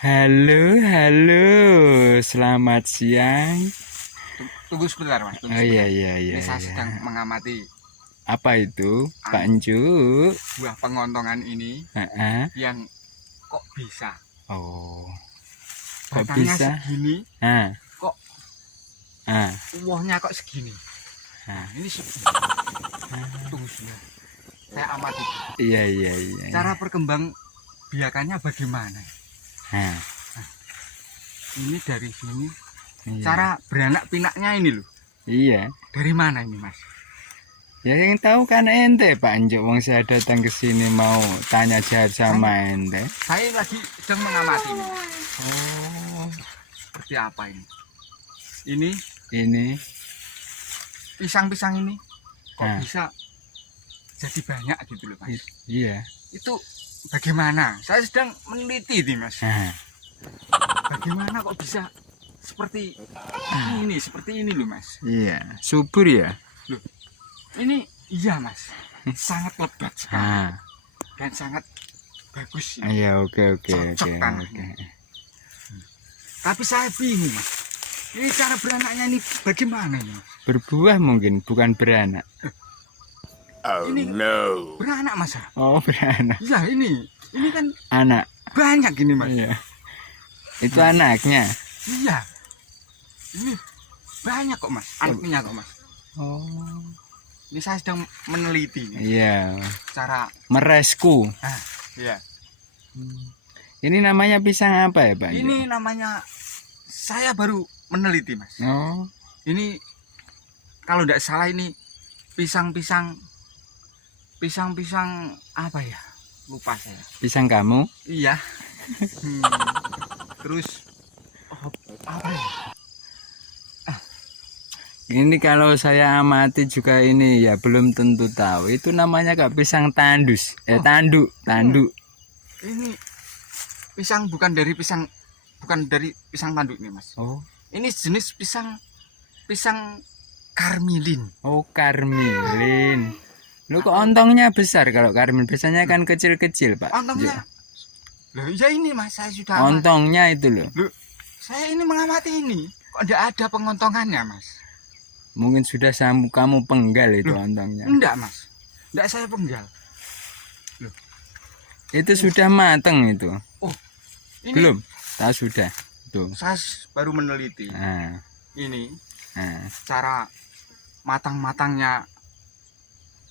Halo, halo, selamat siang. Tunggu sebentar mas. Oh iya iya iya. Ini saya iya. sedang mengamati Apa itu, Pak anu, Encu? buah pengontongan ini Heeh. yang kok bisa Oh, kok batangnya bisa? segini, Ah, kok ah, uwohnya kok segini. ah. Ini tunggu sebentar. Saya amati. Iya iya iya. Cara perkembang biakannya bagaimana? Ah, Ini dari sini. iya. Cara beranak pinaknya ini loh. Iya. Dari mana ini mas? Ya yang tahu kan ente, Pak Encu. Wong saya datang ke sini mau tanya jawab sama ente. Saya lagi sedang mengamati ini. Oh, Seperti apa ini? Ini ini. pisang-pisang ini kok Nah. bisa jadi banyak gitu loh mas. Iya. Itu bagaimana? Saya sedang meneliti nih mas. Ah, Bagaimana kok bisa seperti ini loh mas. iya. Subur ya? Ini iya mas, sangat lebat sekali Ah. dan sangat bagus ini. Iya, oke oke Cocok oke tanahnya. oke. Tapi saya bingung mas. Ini cara beranaknya ini bagaimana ini? Mas? Berbuah mungkin, bukan beranak. Ini beranak mas. Oh, beranak. Iya ini kan Anak. banyak ini mas. Iya. Itu anaknya. Iya, ini banyak kok mas. Anaknya kok mas. Oh. Ini saya sedang meneliti nih, Iya. cara. Meresku. Iya. Ini namanya pisang apa ya, Pak? Ini namanya saya baru meneliti mas. Oh. Ini kalau tidak salah ini pisang-pisang apa ya? Lupa saya. Pisang kamu? Iya. Terus apa ya? Ini kalau saya amati juga ini ya belum tentu tahu. Itu namanya kak pisang tandus. Tanduk. Ini pisang bukan dari pisang tanduk ini mas. Oh. Ini jenis pisang karmilin. Oh, karmilin. Lu kok ontongnya besar kalau karmilin? Biasanya kan kecil-kecil, Pak. Ontongnya. Loh, ya ini mas, saya sudah amati. Ontongnya itu loh. Loh, saya ini mengamati ini. Kok tidak ada pengontongannya mas? Mungkin sudah kamu penggal itu ontongnya. Enggak mas, enggak saya penggal. Itu sudah mateng itu. Ini Belum? Tahu sudah. Tuh. saya baru meneliti. Nah, Ini nah. cara matang-matangnya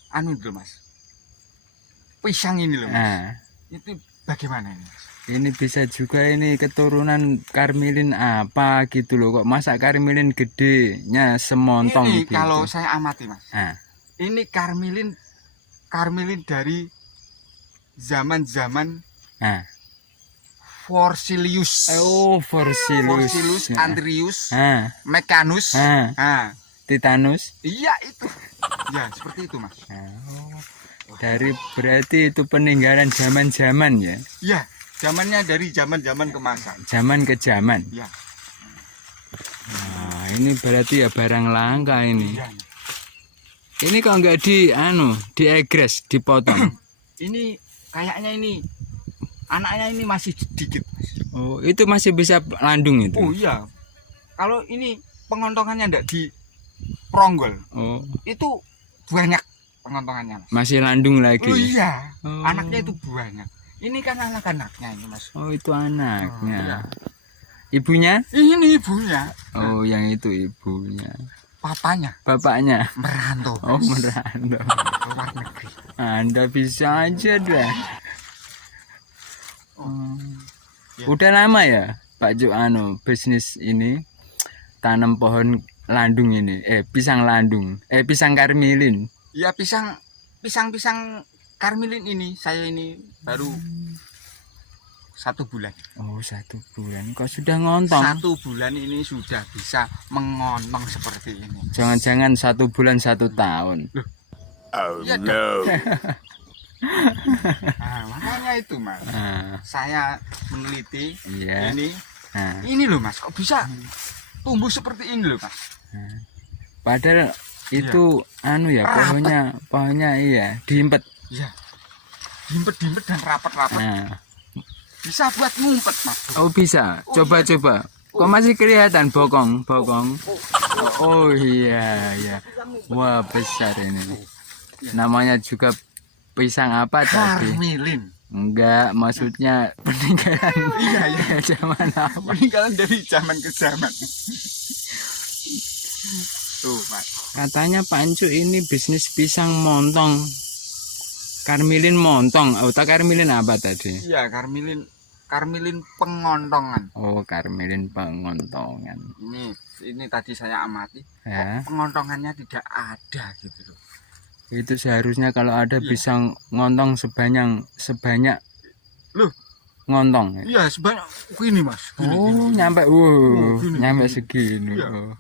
anu dulu mas. Pisang ini loh mas. Nah, Itu bagaimana ini mas? ini bisa juga ini keturunan karmilin apa gitu loh. Kok masa karmilin gedenya semontong Ini gitu. kalau saya amati mas. Nah, Ini karmilin dari zaman nah. Forsilius. Oh, Forsilus. Forsilus, Andrius, Ah, Mekanus. ah, Nah, Titanus. iya itu. Ya, seperti itu, Mas. Oh, berarti itu peninggalan zaman-zaman ya. Iya, zamannya dari zaman-zaman kemasan. Zaman ke zaman. Iya. Nah, ini berarti ya barang langka ini. Iya. Ini kok nggak diegres, dipotong. Ini kayaknya ini anaknya ini masih sedikit. Oh, itu masih bisa landung itu. Oh iya. Kalau ini pengontongannya enggak di pronggol, Oh, itu banyak pengontongannya, Mas. masih landung lagi. Oh iya. Oh. Anaknya itu banyak. Ini kan anak-anaknya ini, Mas. Oh, itu Oh, anaknya. iya. Ibunya? Ini ibunya. Oh, yang itu ibunya. Papanya Bapaknya? merantau. Oh, Mas. merantau. Ke luar negeri. Anda bisa aja dah. Ya. Udah lama ya Pak Jo bisnis ini tanam pohon landung ini pisang landung pisang karmilin. Ya pisang karmilin ini saya ini baru 1 bulan. Oh, 1 bulan kok sudah ngontong. 1 bulan ini sudah bisa mengontong seperti ini. Jangan-jangan 1 bulan 1 tahun. Oh iya no. Nah, makanya itu mas, saya meneliti Iya. ini loh mas, kok bisa tumbuh seperti ini loh mas. Padahal itu pohonnya iya diimpet. Iya, diimpet dan rapat-rapat. Bisa buat ngumpet, Mas. Oh bisa, Oh, coba-coba. Kok masih kelihatan bokong? Oh iya, iya. Wah besar ini. Namanya juga pisang apa tadi? Karmilin. Enggak, maksudnya peninggalan Iya, iya. zaman apa? Peninggalan dari zaman ke zaman. Tuh, Mas. Katanya Pak Encu ini bisnis pisang montong. Karmilin montong. Oh, tak Karmilin apa tadi? Iya, Karmilin pengontongan. Oh, Karmilin pengontongan. Ini tadi saya amati. Ya. Pengontongannya tidak ada gitu loh. Itu seharusnya kalau ada Iya. bisa ngontong sebanyak Loh, ngontong. iya sebanyak ini, Mas. Gini, Oh, gini. nyampe Oh, gini, nyampe gini. segini. Iya. Oh.